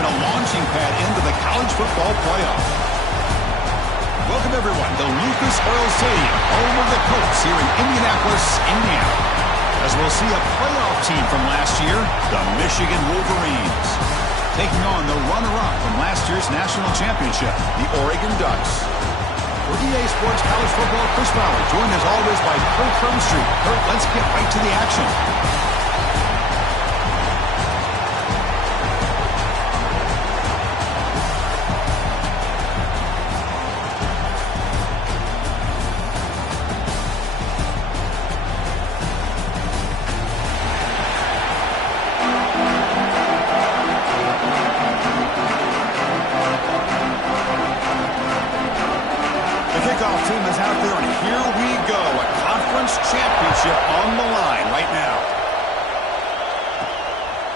been a launching pad into the college football playoff. Welcome, everyone, to Lucas Oil Stadium, home of the Colts here in Indianapolis, Indiana. As we'll see a playoff team from last year, the Michigan Wolverines, taking on the runner-up from last year's national championship, the Oregon Ducks. For EA Sports College Football, Chris Fowler, joined as always by Kirk Herbstreit. Kirk, let's get right to the action.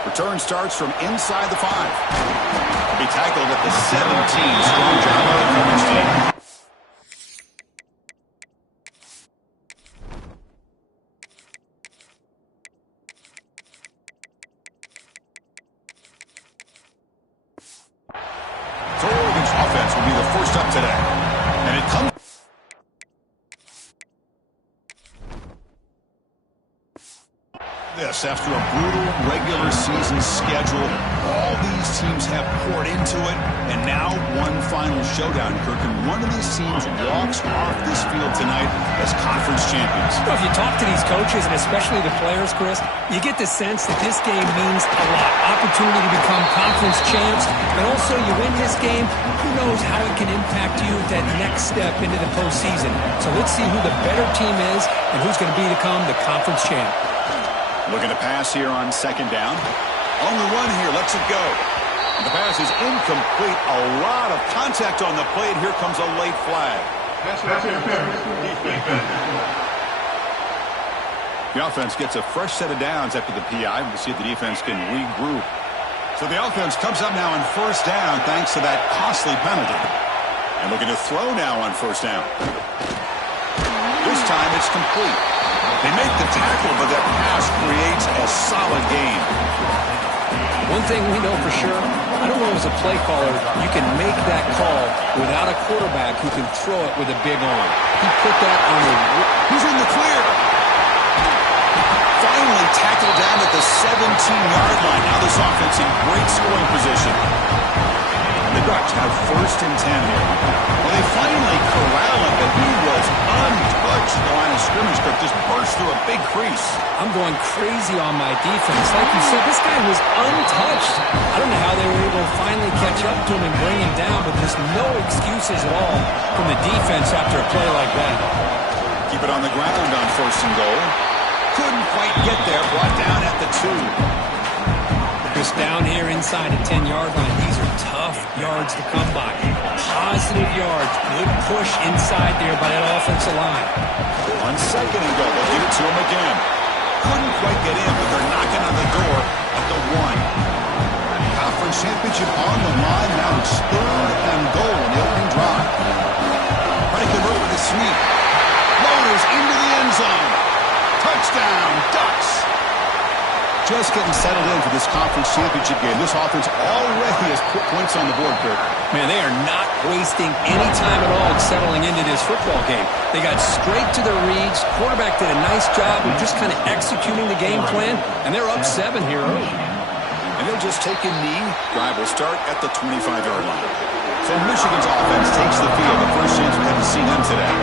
Return starts from inside the 5. Will be tackled at the 17. Strong job by the coverage team. So Oregon's offense will be the first up today. And it comes this after a brutal regular season schedule. All these teams have poured into it, and now one final showdown, Kirk, and one of these teams walks off this field tonight as conference champions. Well, if you talk to these coaches, and especially the players, Chris, you get the sense that this game means a lot. Opportunity to become conference champs, but also you win this game, who knows how it can impact you at that next step into the postseason. So let's see who the better team is and who's going to become the conference champ. Looking to pass here on second down. On the run here, lets it go. And the pass is incomplete. A lot of contact on the play, and here comes a late flag. The offense gets a fresh set of downs after the PI. We'll see if the defense can regroup. So the offense comes up now on first down thanks to that costly penalty. And looking to throw now on first down. This time it's complete. They make the tackle, but that pass creates a solid gain. One thing we know for sure, I don't know as a play caller, you can make that call without a quarterback who can throw it with a big arm. He put that on the... He's in the clear. Finally tackled down at the 17-yard line. Now this offense in great scoring position. The Ducks have first and 10 here. Well, they finally corral him, but he was untouched. The line of scrimmage, Kirk, just burst through a big crease. I'm going crazy on my defense. Like you said, this guy was untouched. I don't know how they were able to finally catch up to him and bring him down, but there's no excuses at all from the defense after a play like that. Keep it on the ground on first and goal. Couldn't quite get there. Brought down at the 2. Just down here inside the 10-yard line. These are tough yards to come by. Positive yards. Good push inside there by that offensive line. On second and goal. They'll give it to him again. Couldn't quite get in, but they're knocking on the door at the 1. Conference championship on the line. Now it's third and goal in the opening drive. Trying to convert with a sweep. Loaders into the end zone. Touchdown, Ducks. Just getting settled in for this conference championship game. This offense already has put points on the board, Kirk. Man, they are not wasting any time at all settling into this football game. They got straight to their reads. Quarterback did a nice job of just kind of executing the game plan, and they're up 7 here early. And they'll just take a knee. Drive will start at the 25-yard line. So Michigan's offense takes the field. The first chance we had to see them today.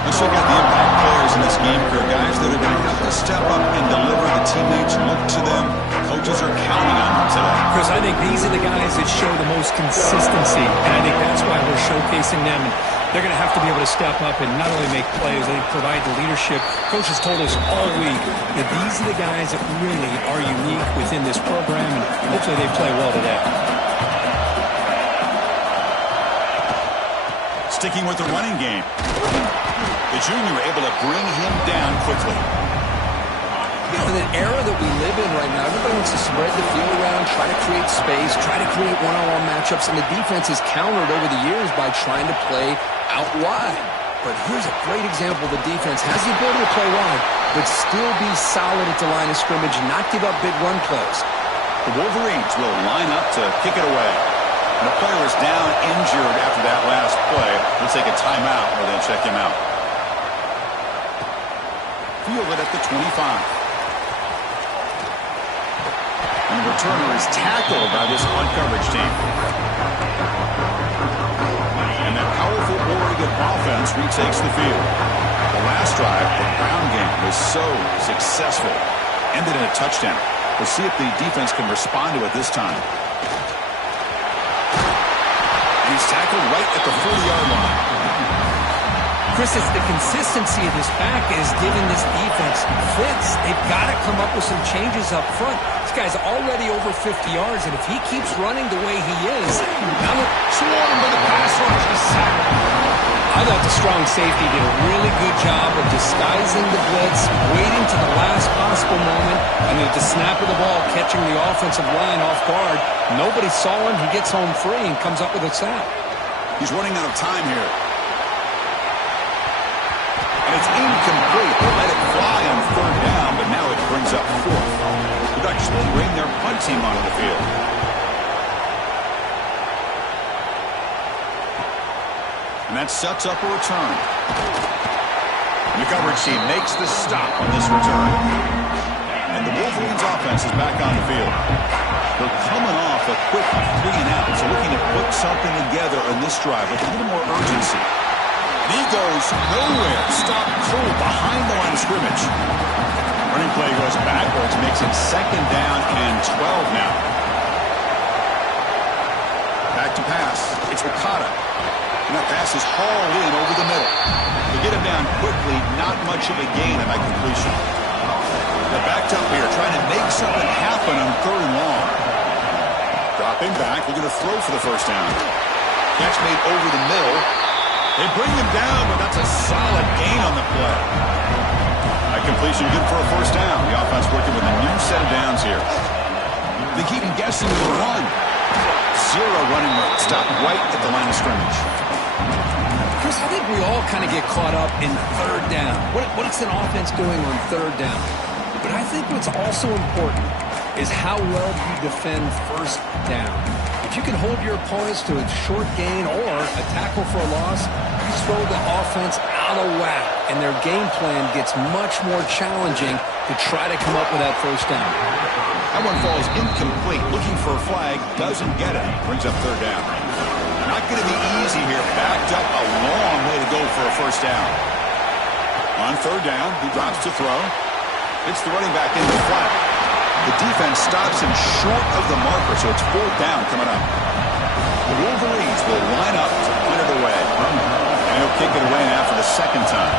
Let's look at the impact players in this game here, guys that are going to have to step up and deliver. The teammates look to them. Coaches are counting on them today. Chris, I think these are the guys that show the most consistency, and I think that's why we're showcasing them. And they're going to have to be able to step up and not only make plays, they provide the leadership. Coaches told us all week that these are the guys that really are unique within this program, and hopefully they play well today. Sticking with the running game. The junior able to bring him down quickly. You know, in an era that we live in right now, everybody wants to spread the field around, try to create space, try to create one-on-one matchups, and the defense has countered over the years by trying to play out wide. But here's a great example. The defense has the ability to play wide, but still be solid at the line of scrimmage and not give up big run plays. The Wolverines will line up to kick it away. And the player is down injured after that last play. We'll take a timeout or then check him out. Field it at the 25. And the returner is tackled by this punt coverage team. And that powerful Oregon offense retakes the field. The last drive, the ground game, was so successful. Ended in a touchdown. We'll see if the defense can respond to it this time. And he's tackled right at the 40-yard line. Chris, it's the consistency of this back is giving this defense fits. They've got to come up with some changes up front. This guy's already over 50 yards, and if he keeps running the way he is, now swarmed by the pass rush. He's sacked. I thought the strong safety did a really good job of disguising the blitz, waiting to the last possible moment, and at the snap of the ball, catching the offensive line off guard. Nobody saw him. He gets home free and comes up with a sack. He's running out of time here. And it's incomplete. They let it fly on third down, but now it brings up fourth. The Ducks will bring their punt team onto the field. And that sets up a return. The coverage team makes the stop on this return. And the Wolverines offense is back on the field. They're coming off a quick 3-and-out, so looking to put something together on this drive with a little more urgency. He goes nowhere. Stop cold behind the line of scrimmage. Running play goes backwards, makes it second down and 12 now. Back to pass. It's Ricotta. And that pass is hauled in over the middle. To get him down quickly, not much of a gain on that completion. They're backed up here, trying to make something happen on third and long. Dropping back, looking to throw for the first down. Catch made over the middle. They bring him down, but that's a solid gain on the play. That completion good for a first down. The offense working with a new set of downs here. They keep him guessing with a run. Zero running room. Stop right at the line of scrimmage. Chris, I think we all kind of get caught up in third down. What's an offense doing on third down? But I think what's also important is how well you defend first down. If you can hold your opponents to a short gain or a tackle for a loss, you throw the offense out of whack, and their game plan gets much more challenging to try to come up with that first down. That one falls incomplete. Looking for a flag, doesn't get it. Brings up third down. Not going to be easy here. Backed up a long way to go for a first down. On third down, he drops to throw. It's the running back in the flat. The defense stops him short of the marker, so it's fourth down coming up. The Wolverines will line up to punt it away. And he'll kick it away now for the second time.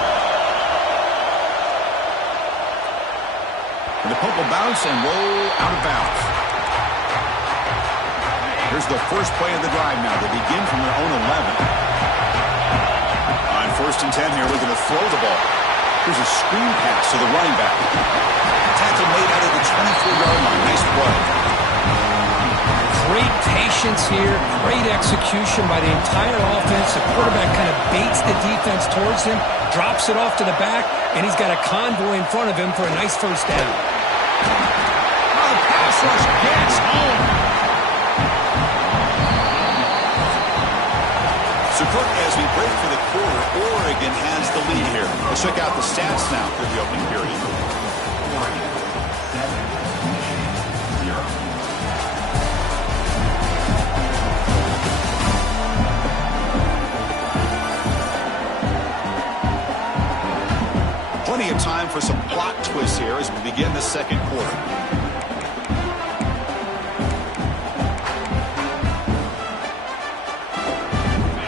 And the punt will bounce and roll out of bounds. Here's the first play of the drive now. They begin from their own 11. On first and 10 here, looking to throw the ball. Here's a screen pass to the running back. Tackle made out of the 24-yard line. Nice play. Great patience here. Great execution by the entire offense. The quarterback kind of baits the defense towards him, drops it off to the back, and he's got a convoy in front of him for a nice first down. Now the pass rush gets home. So, Cook, as we break for the quarter, Oregon has the lead here. Let's check out the stats now for the opening period. Plenty of time for some plot twists here as we begin the second quarter.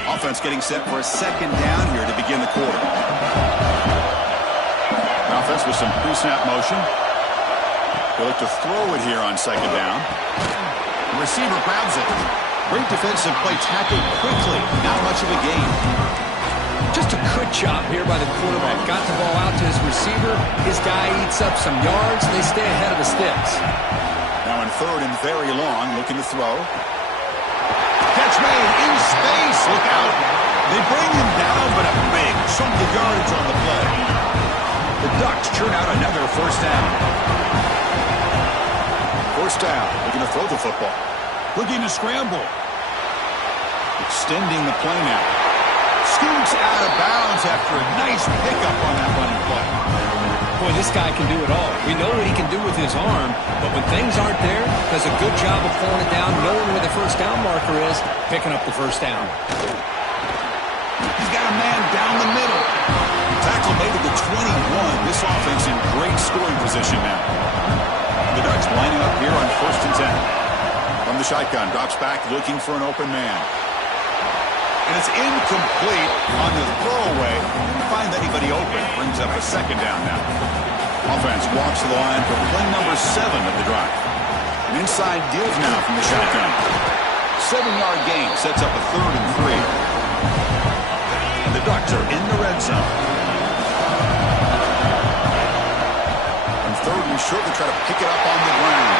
Offense getting set for a second down here to begin the quarter. The offense with some pre-snap motion. They look to throw it here on second down. The receiver grabs it. Great defensive play, tackled quickly. Not much of a gain. Just a good job here by the quarterback. Got the ball out to his receiver. His guy eats up some yards. They stay ahead of the sticks. Now in third and very long, looking to throw. Catch made in space. Look out. They bring him down, but a big chunk of yardage on the play. The Ducks churn out another first down. First down. Looking to throw the football. Looking to scramble. Extending the play now. Scoots out of bounds after a nice pickup on that running play. Boy, this guy can do it all. We know what he can do with his arm, but when things aren't there, does a good job of pulling it down, knowing where the first down marker is, picking up the first down. He's got a man down the middle. Tackle made at the 21. This offense in great scoring position now. The Ducks lining up here on 1st and 10. From the shotgun, drops back looking for an open man. And it's incomplete on the throwaway. Didn't find anybody open. Brings up a 2nd down now. Offense walks to the line for play number 7 of the drive. An inside deals now from the shotgun. 7-yard gain sets up a 3rd and 3. And the Ducks are in the red zone. On 3rd and short, they try to pick it up on the ground.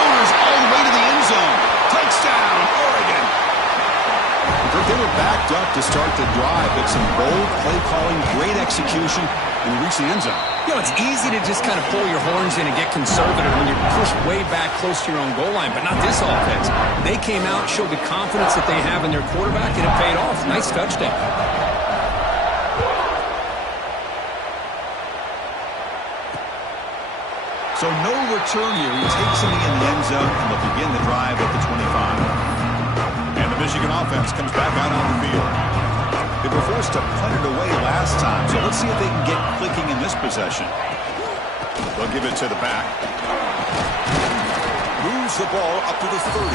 Motors all the way to the end zone. Touchdown, Oregon. They were backed up to start the drive, but some bold play calling, great execution, and reach the end zone. You know, it's easy to just kind of pull your horns in and get conservative when you're pushed way back close to your own goal line, but not this offense. They came out, showed the confidence that they have in their quarterback, and it paid off. Nice touchdown. So no return here. He takes him in the end zone, and they'll begin the drive at the 25. And the Michigan offense comes back out on the field. They were forced to punt it away last time, so let's see if they can get clicking in this possession. They'll give it to the back. Moves the ball up to the 30.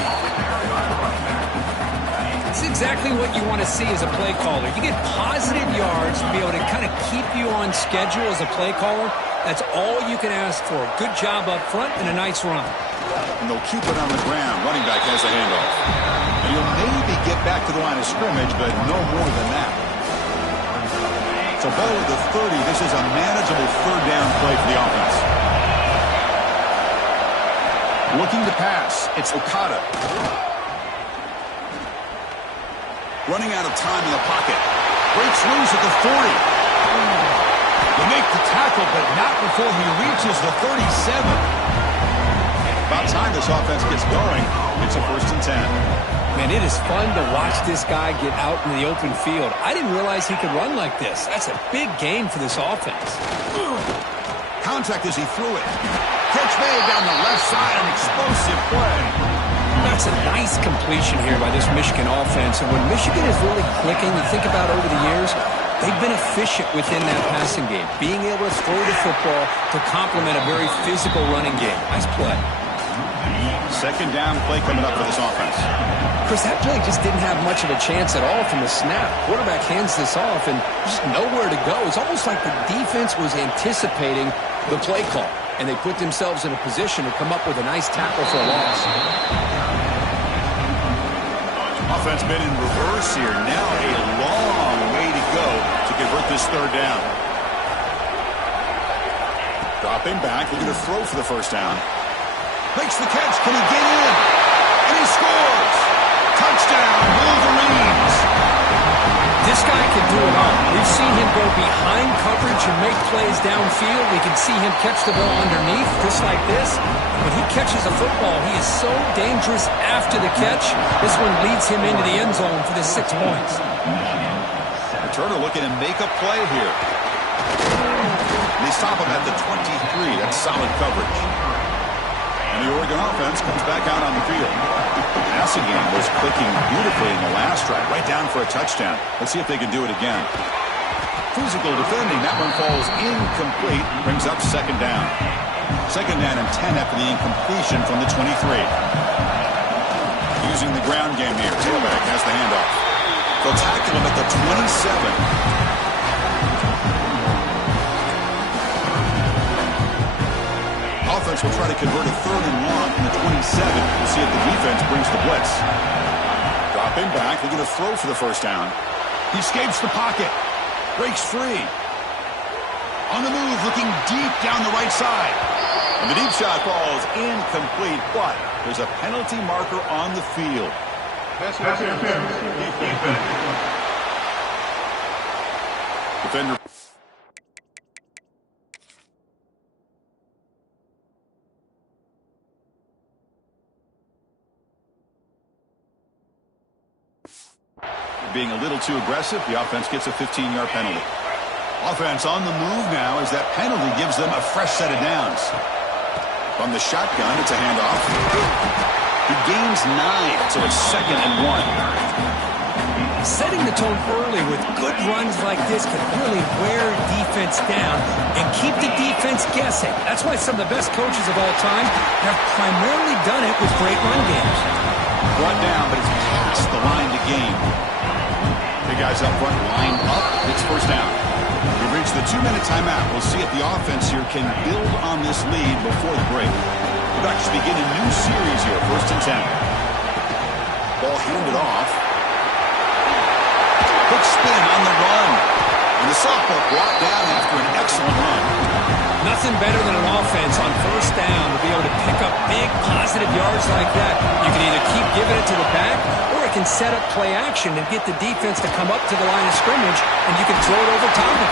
It's exactly what you want to see as a play caller. You get positive yards to be able to kind of keep you on schedule as a play caller. That's all you can ask for. Good job up front and a nice run. And they'll keep it on the ground. Running back has the handoff. And he'll maybe get back to the line of scrimmage, but no more than that. So ball at the 30. This is a manageable 3rd down play for the offense. Looking to pass. It's Okada. Running out of time in the pocket. Breaks loose at the 40. They make the tackle, but not before he reaches the 37. About time this offense gets going. It's a 1st and 10. Man, it is fun to watch this guy get out in the open field. I didn't realize he could run like this. That's a big gain for this offense. Contact as he threw it. Catch made down the left side, an explosive play. That's a nice completion here by this Michigan offense. And when Michigan is really clicking, you think about over the years, they've been efficient within that passing game, being able to throw the football to complement a very physical running game. Nice play. 2nd down play coming up for this offense. Chris, that play just didn't have much of a chance at all from the snap. Quarterback hands this off and just nowhere to go. It's almost like the defense was anticipating the play call, and they put themselves in a position to come up with a nice tackle for a loss. Offense been in reverse here. Now a long way to go to convert this 3rd down. Dropping back, looking to throw for the 1st down. Makes the catch. Can he get in? And he scores. Touchdown, Wolverines. This guy can do it all. We've seen him go behind coverage and make plays downfield. We can see him catch the ball underneath, just like this. When he catches a football, he is so dangerous after the catch. This one leads him into the end zone for the 6 points. Turner looking to make a play here. And they stop him at the 23. That's solid coverage. And the Oregon offense comes back out on the field. The passing game was clicking beautifully in the last drive, right down for a touchdown. Let's see if they can do it again. Physical defending. That one falls incomplete. Brings up 2nd down. 2nd down and 10 after the incompletion from the 23. Using the ground game here. Tailback has the handoff. They'll tackle him at the 27. Offense will try to convert a 3rd and long from the 27. We'll see if the defense brings the blitz. Dropping back, looking to throw for the 1st down. He escapes the pocket. Breaks free. On the move, looking deep down the right side. And the deep shot falls incomplete, but there's a penalty marker on the field. Defender. being a little too aggressive. The offense gets a 15-yard penalty. Offense on the move now as that penalty gives them a fresh set of downs. From the shotgun, it's a handoff. He gains 9, so it's 2nd and 1. Setting the tone early with good runs like this can really wear defense down and keep the defense guessing. That's why some of the best coaches of all time have primarily done it with great run games. Brought down, but it's past the line to gain. Big guys up front, lined up. It's first down. We've reached the 2-minute timeout. We'll see if the offense here can build on this lead before the break. The Ducks begin a new series here, 1st and 10. Ball handed off. Quick spin on the run. And the sophomore brought down after an excellent run. Nothing better than an offense on 1st down to be able to pick up big positive yards like that. You can either keep giving it to the back, or it can set up play action and get the defense to come up to the line of scrimmage, and you can throw it over top of it.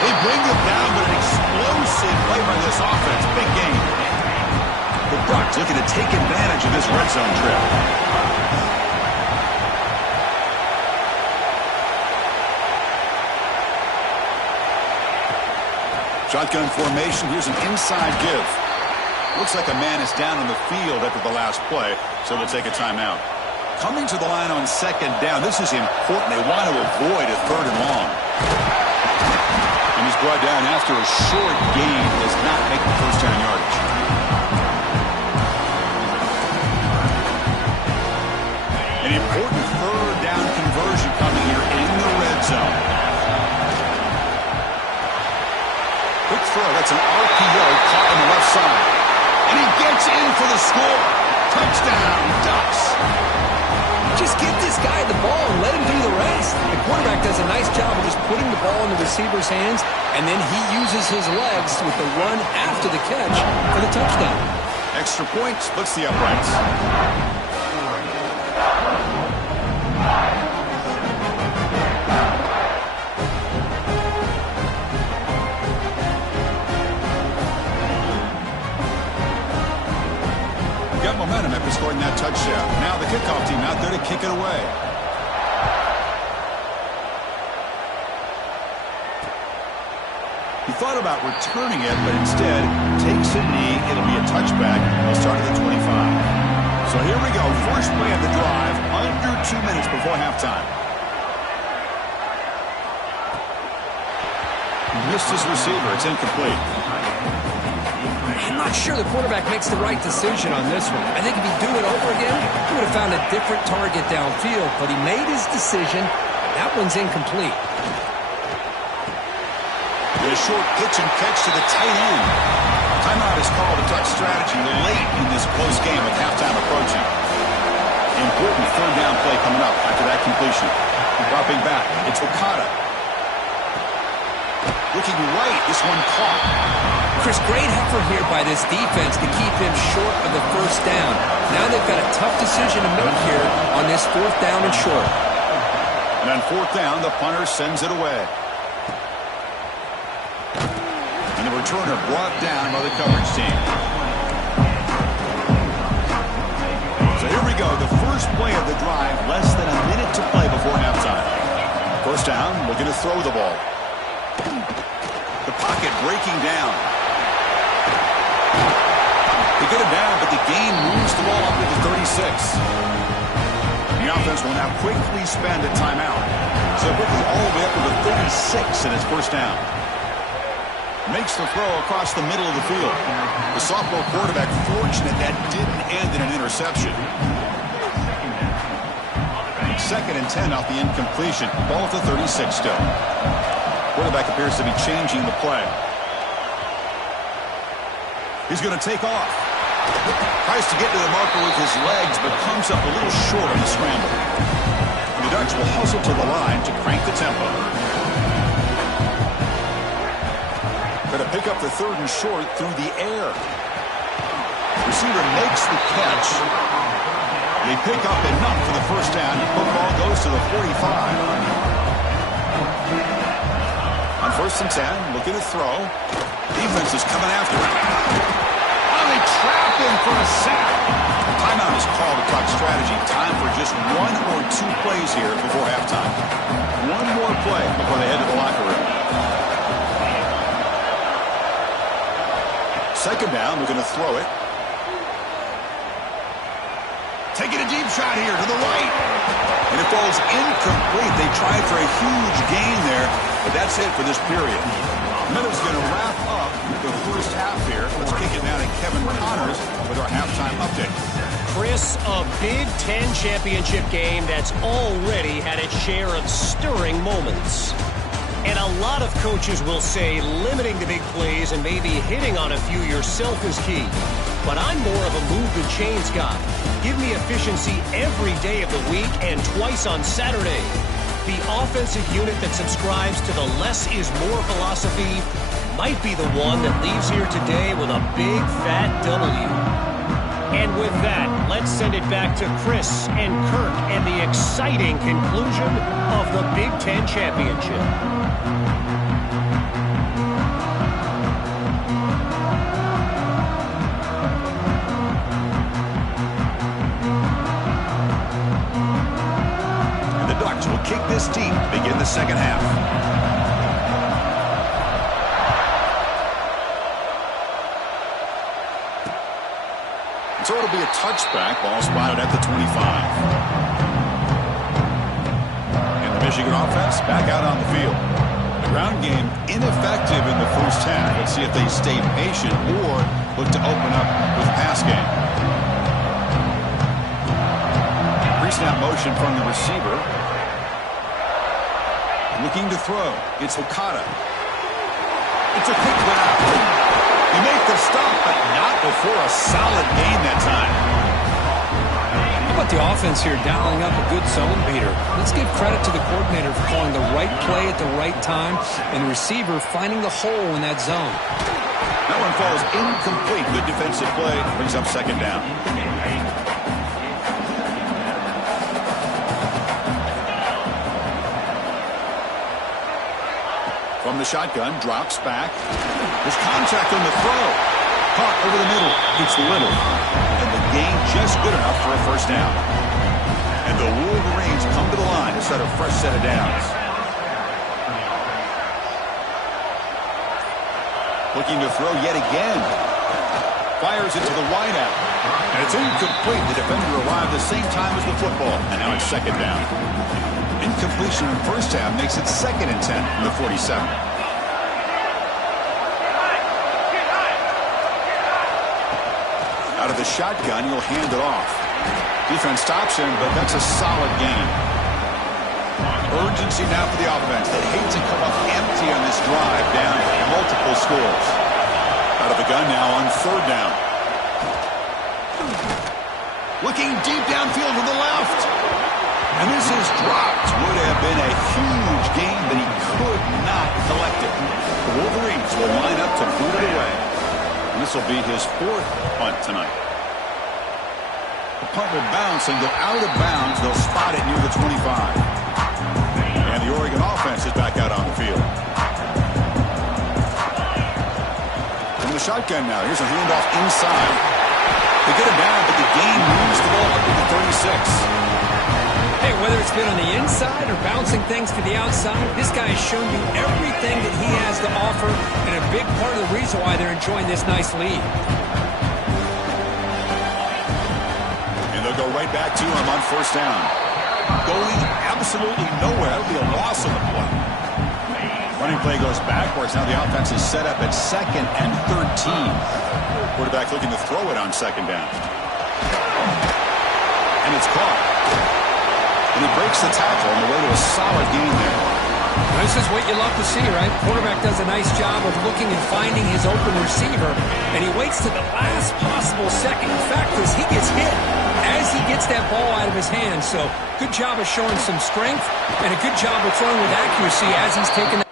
They bring them down, but an explosive play by this offense. Big game. The Ducks looking to take advantage of this red zone trip. Shotgun formation. Here's an inside give. Looks like a man is down on the field after the last play, so we'll take a timeout. Coming to the line on 2nd down. This is important. They want to avoid a 3rd and long. And he's brought down after a short gain. Does not make the first down yardage. An important 3rd down conversion coming here in the red zone. Quick throw. That's an RPO caught on the left side. And he gets in for the score. Touchdown, Ducks. Just get this guy the ball and let him do the rest. The quarterback does a nice job of just putting the ball in the receiver's hands, and then he uses his legs with the run after the catch for the touchdown. Extra point splits the uprights. Momentum after scoring that touchdown. Now the kickoff team out there to kick it away. He thought about returning it, but instead takes a knee. It'll be a touchback. He'll start at the 25. So here we go. First play of the drive. Under 2 minutes before halftime. He missed his receiver. It's incomplete. I'm not sure the quarterback makes the right decision on this one. I think if he'd do it over again, he would have found a different target downfield, but he made his decision. That one's incomplete. A short pitch and catch to the tight end. Timeout is called. A Duck strategy late in this close game with halftime approaching. Important 3rd down play coming up after that completion. Dropping back, it's Okada. Looking right, this one caught. Chris, great effort here by this defense to keep him short of the 1st down. Now they've got a tough decision to make here on this 4th down and short. And on 4th down, the punter sends it away. And the returner brought down by the coverage team. So here we go, the first play of the drive, less than a minute to play before halftime. 1st down, looking to throw the ball. The pocket breaking down. They get it down, but the gain moves the ball up to the 36. The offense will now quickly spend a timeout. So quickly all the way up to the 36 and it's 1st down. Makes the throw across the middle of the field. The sophomore quarterback fortunate that didn't end in an interception. 2nd and 10 off the incompletion. Ball at the 36 still. Quarterback appears to be changing the play. He's going to take off. Tries to get to the marker with his legs, but comes up a little short on the scramble. And the Ducks will hustle to the line to crank the tempo. Going to pick up the 3rd and short through the air. Receiver makes the catch. They pick up enough for the 1st down. Football goes to the 45. On 1st and 10, looking to throw. Defense is coming after him. Oh, they trap in for a sack. Timeout is called to talk strategy. Time for just 1 or 2 plays here before halftime. One more play before they head to the locker room. Second down, we're going to throw it. Taking a deep shot here to the right. And it falls incomplete. They tried for a huge gain there, but that's it for this period. Miller's going to wrap up the first half here. Let's kick it down to Kevin Connors with our halftime update. Chris, a Big Ten championship game that's already had its share of stirring moments. And a lot of coaches will say limiting the big plays and maybe hitting on a few yourself is key. But I'm more of a move the chains guy. Give me efficiency every day of the week and twice on Saturday. The offensive unit that subscribes to the less is more philosophy might be the one that leaves here today with a big fat W. And with that, let's send it back to Chris and Kirk and the exciting conclusion of the Big Ten Championship. Will kick this deep to begin the second half. So it'll be a touchback. Ball spotted at the 25. And the Michigan offense back out on the field. The ground game ineffective in the first half. Let's see if they stay patient or look to open up with pass game. Pre-snap motion from the receiver. Looking to throw. It's Okada. It's a quick grab. You make the stop, but not before a solid gain that time. How about the offense here dialing up a good zone beater? Let's give credit to the coordinator for calling the right play at the right time and the receiver finding the hole in that zone. That one falls incomplete. Good defensive play. Brings up second down. From the shotgun, drops back. There's contact on the throw. Caught over the middle. It's Little. And the gain just good enough for a first down. And the Wolverines come to the line to set a fresh set of downs. Looking to throw yet again. Fires it to the wideout. And it's incomplete. The defender arrived the same time as the football. And now it's second down. Incompletion in the first half makes it 2nd and 10 from the 47. Out of the shotgun, he'll hand it off. Defense stops him, but that's a solid gain. Urgency now for the offense. They hate to come up empty on this drive down multiple scores. Out of the gun now on 3rd down. Looking deep downfield to the left. And this is dropped. Would have been a huge gain, but he could not collect it. The Wolverines will line up to boot it away. And this will be his 4th punt tonight. The punt will bounce and go out of bounds. They'll spot it near the 25. And the Oregon offense is back out on the field. From the shotgun now. Here's a handoff inside. They get him down, but the gain moves the ball up to the 36. Hey, whether it's been on the inside or bouncing things to the outside, this guy has shown you everything that he has to offer and a big part of the reason why they're enjoying this nice lead. And they'll go right back to him on 1st down. Going absolutely nowhere. That would be a loss on the play. Running play goes backwards. Now the offense is set up at 2nd and 13. Quarterback looking to throw it on 2nd down. And it's caught. And he breaks the tackle on the way to a solid gain there. This is what you love to see, right? Quarterback does a nice job of looking and finding his open receiver, and he waits to the last possible second. In fact, as he gets hit, as he gets that ball out of his hands. So good job of showing some strength and a good job of throwing with accuracy as he's taken that.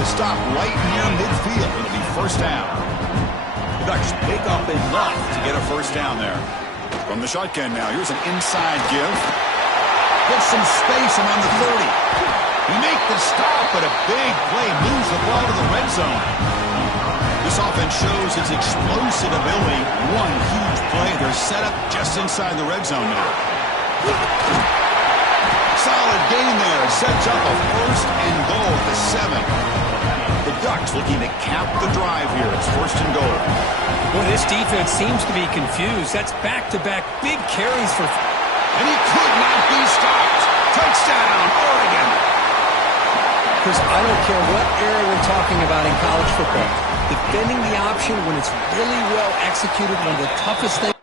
to stop right near midfield. It'll be first down. The Ducks pick up enough to get a first down there. From the shotgun now, here's an inside give. Gets some space around the 30. He makes the stop, but a big play moves the ball to the red zone. This offense shows its explosive ability. One huge play. They're set up just inside the red zone now. Solid gain there. Sets up a first and goal at the 7. The Ducks looking to cap the drive here. It's first and goal. Well, this defense seems to be confused. That's back-to-back big carries for... And he could not be stopped. Touchdown, Oregon. Chris, I don't care what era we're talking about in college football. Defending the option when it's really well executed, one of the toughest things.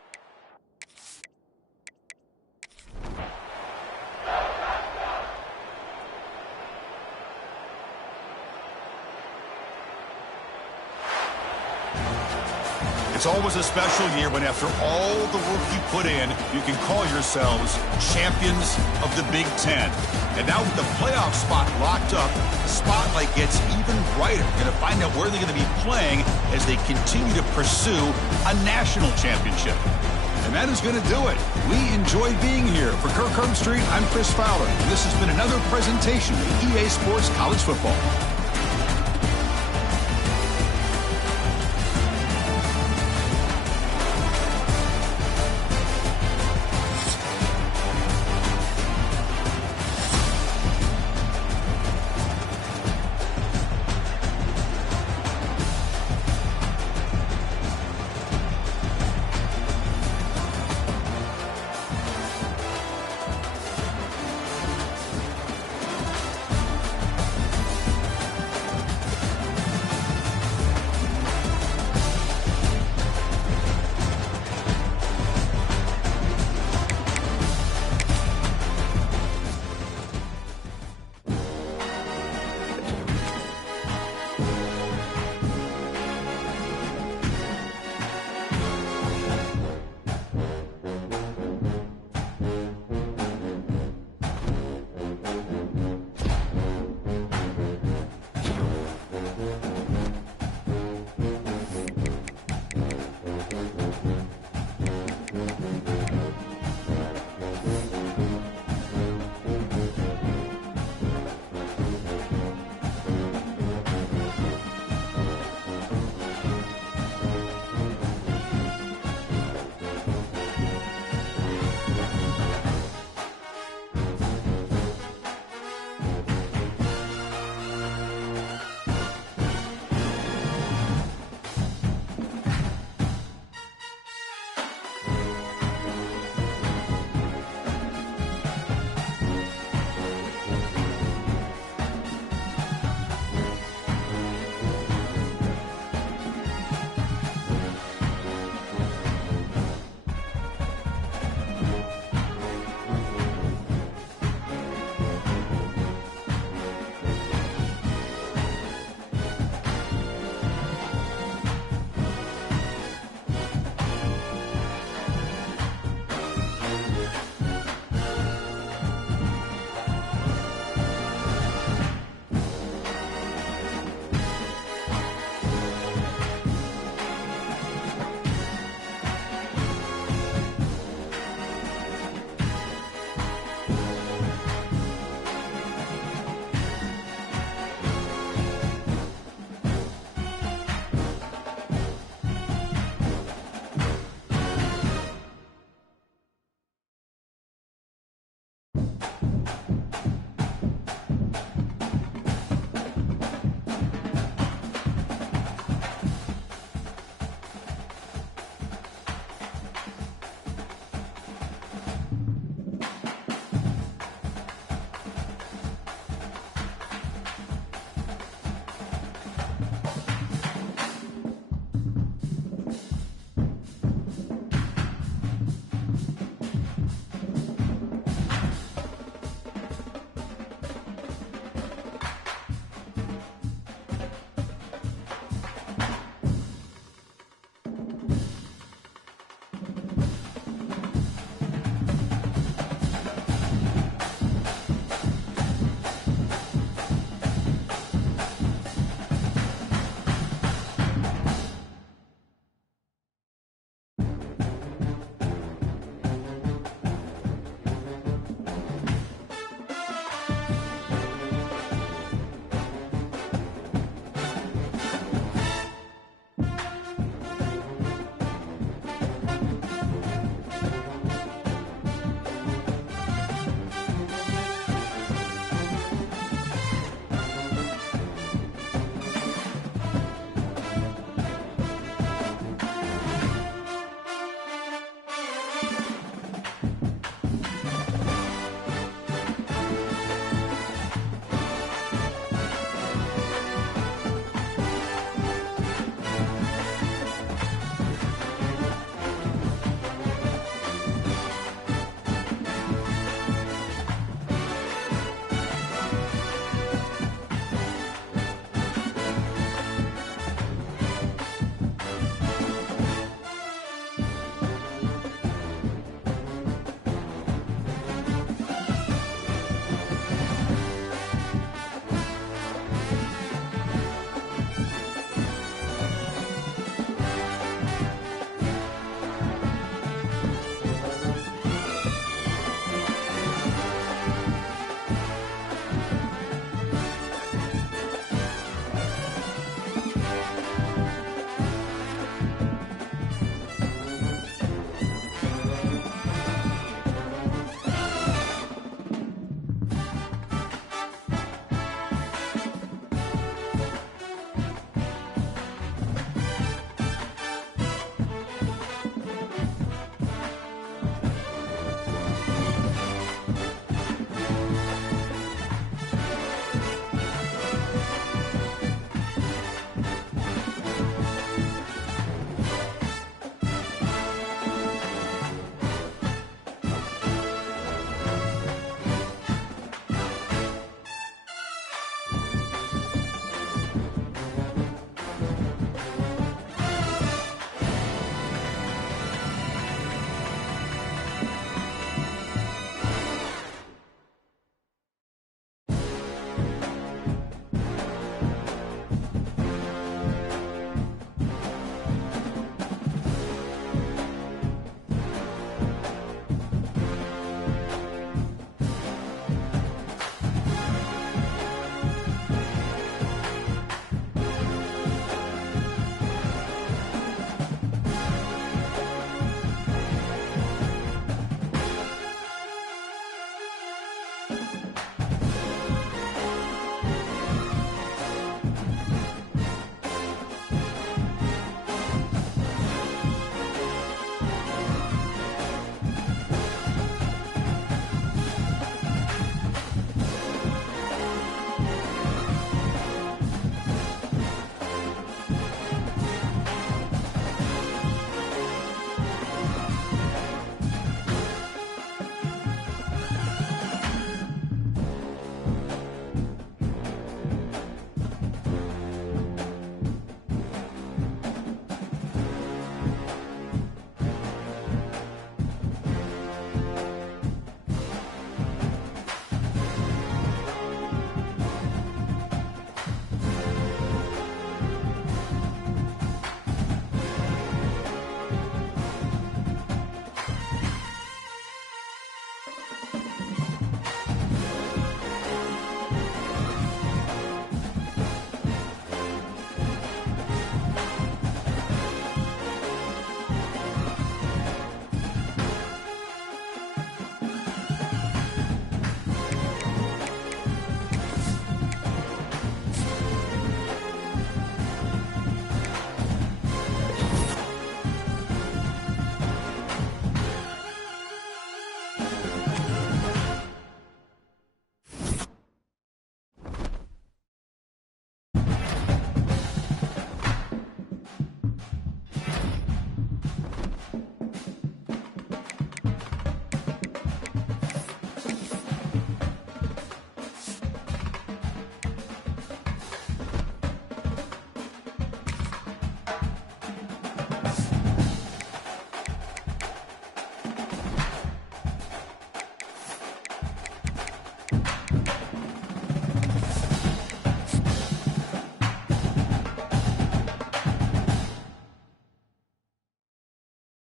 It's always a special year when after all the work you put in, you can call yourselves champions of the Big Ten. And now with the playoff spot locked up, the spotlight gets even brighter. You're going to find out where they're going to be playing as they continue to pursue a national championship. And that is going to do it. We enjoy being here. For Kirk Herbstreit, I'm Chris Fowler. And this has been another presentation of EA Sports College Football.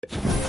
Thank you.